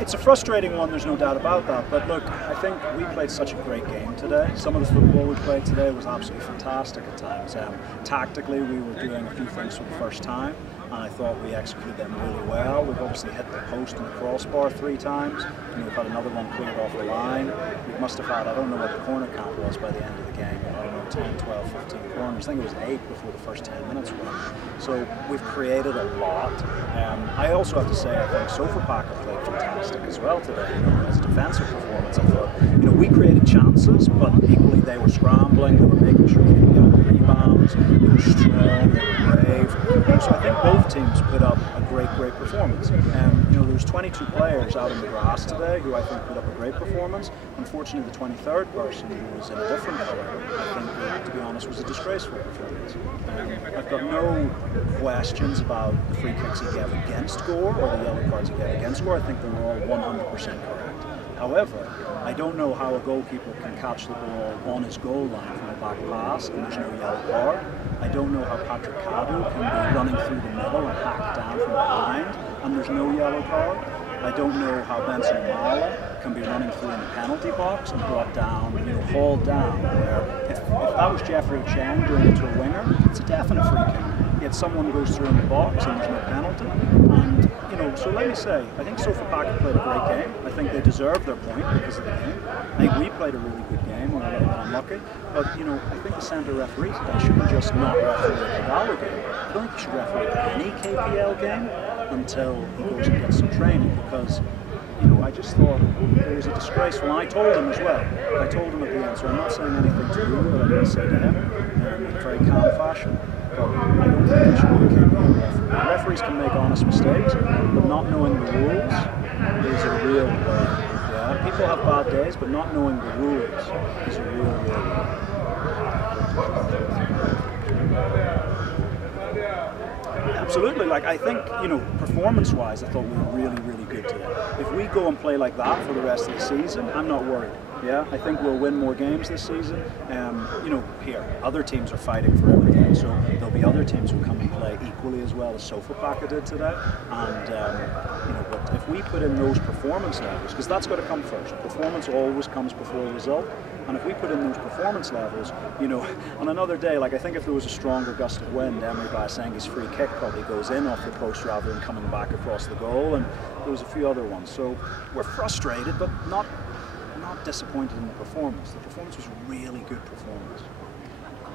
It's a frustrating one, there's no doubt about that, but look, I think we played such a great game today. Some of the football we played today was absolutely fantastic at times. Tactically, we were doing a few things for the first time, and I thought we executed them really well. We've obviously hit the post and the crossbar 3 times, and we've had another one cleared off the line. We must have had, I don't know what the corner count was by the end of the game, I don't know, 10, 12, 15 corners. I think it was 8 before the first 10 minutes were. So we've created a lot. I also have to say, I think Sofapaka played fantastic as well today. As a defensive performance, I thought, we created chances, but equally they were scrambling, they were making sure they didn't get on the rebounds, they were strong, they were brave. So I think both teams put up a great performance. There was 22 players out in the grass today who I think put up a great performance. Unfortunately, the 23rd person who was in a different colour, I think, to be honest, was a disgraceful performance. I've got no questions about the free kicks he gave against Gore or the yellow cards he gave against Gore. I think they were all 100% correct. However, I don't know how a goalkeeper can catch the ball on his goal line from a back pass and there's no yellow card. I don't know how Patrick Cadu can be running through the middle and hack down from behind and there's no yellow card. I don't know how Benson Mala can be running through in the penalty box and brought down, hauled down, where if that was Jeffrey Cheng doing it to a winger, it's a definite free kick. Yet someone goes through in the box and there's no penalty. And, so let me say, I think Sofapaka played a great game. I think they deserved their point because of the game. I think we played a really good game, and a little bit unlucky. But, I think the centre referee today shouldn't just not referee the Galo game. I don't think he should referee any KPL game until he goes and gets some training because I just thought it was a disgrace. When I told him as well, I told him at the end, so I'm not saying anything to you, but I didn't say to him in a very calm fashion. But I don't think he should be a KPL referee. Referees can make honest mistakes, but not knowing the rules is a real yeah. People have bad days, but not knowing the rules is a real Absolutely. I think, performance-wise, I thought we were really good today. If we go and play like that for the rest of the season, I'm not worried. Yeah, I think we'll win more games this season. Here, other teams are fighting for everything, so there'll be other teams who come and play equally as well as Sofapaka did today. And, but if we put in those performance levels, because that's got to come first. Performance always comes before a result. And if we put in those performance levels, on another day, I think if there was a stronger gust of wind, Emery Basengi's free kick probably goes in off the post rather than coming back across the goal, and there was a few other ones. So we're frustrated, but not disappointed in the performance. The performance was a really good performance.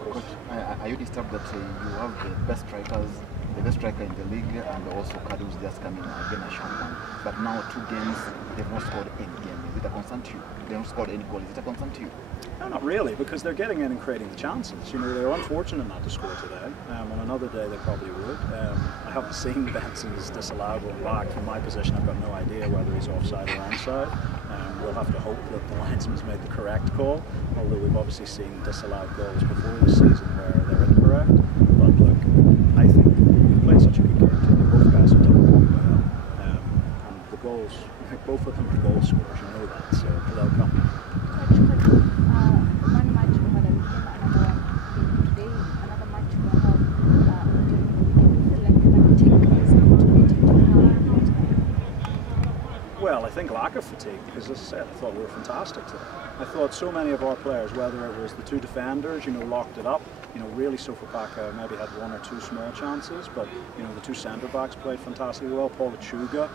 Coach, are you disturbed that you have the best striker in the league, and also Kadu's just coming again as champion, but now 2 games they've not scored any game? Is it a concern to you? They haven't scored any goal. Is it a concern to you? No, not really, because they're getting in and creating the chances. They were unfortunate not to score today. On another day they probably would. I haven't seen Benson's disallowed one back. From my position, I've got no idea whether he's offside or onside. We'll have to hope that the linesman's made the correct call, although we've obviously seen disallowed goals before this season where they're incorrect. But look, I think we've played such a good game today. Both guys have done really well. And the goals, both of them are goal scorers, that, so they'll come. One match over the weekend, another one today, another match will have Well, I think lack of fatigue, because as I said, I thought we were fantastic today. I thought so many of our players, whether it was the 2 defenders, locked it up, really Sofapaka maybe had 1 or 2 small chances, but, the 2 centre-backs played fantastically well. Paul Achuga,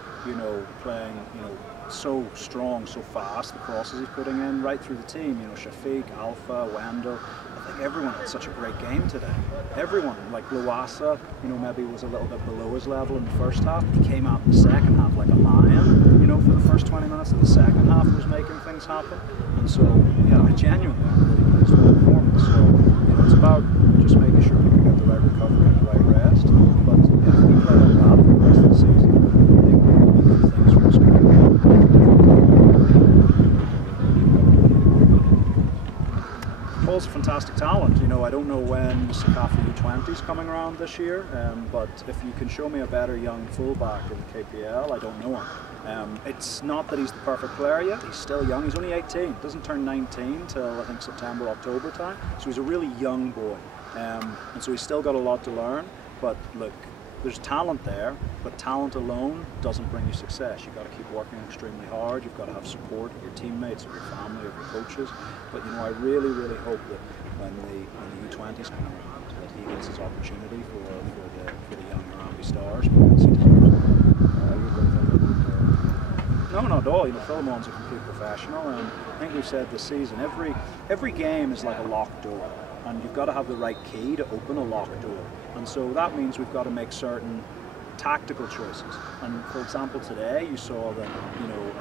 playing, so strong, so fast, the crosses he's putting in right through the team, Shafiq, Alpha, Wendell. I think everyone had such a great game today. Everyone, like Luasa, maybe was a little bit below his level in the first half. He came out in the second half like a lion, for the first 20 minutes of the second half was making things happen. And so, yeah, I genuinely really pleased with the performance. So, it's about just making sure people get the right recovery and the right rest. But yeah, if we play like that for the rest of the season, I think we'll do good things for us. Paul's a fantastic talent. I don't know when Sakafa U20 is coming around this year, but if you can show me a better young fullback in the KPL, I don't know him. It's not that he's the perfect player yet. He's still young. He's only 18. Doesn't turn 19 till I think September, October time. So he's a really young boy, and so he's still got a lot to learn. But look, there's talent there, but talent alone doesn't bring you success. You've got to keep working extremely hard. You've got to have support of your teammates, of your family, of your coaches. But you know, I really, really hope that when the U20s come around, that he gets his opportunity for the young Ramsey stars, because he deserves it. No, not at all. You know, Philemon's a complete professional, and I think we've said this season, every game is like a locked door, and you've got to have the right key to open a locked door. And so that means we've got to make certain tactical choices. And for example, today you saw that, you know,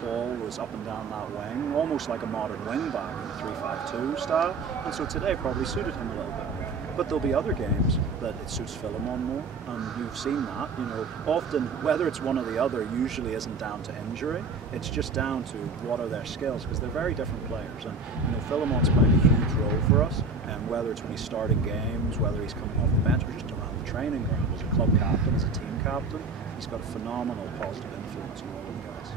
Paul was up and down that wing, almost like a modern wing back in the 3-5-2 style. And so today probably suited him a little bit. But there'll be other games that it suits Philemon more, and you've seen that. You know, often whether it's one or the other usually isn't down to injury. It's just down to what are their skills, because they're very different players. And you know, Philemon's playing a huge role for us, and whether it's when he's starting games, whether he's coming off the bench, or just around the training ground as a club captain, as a team captain, he's got a phenomenal positive influence on all of the guys.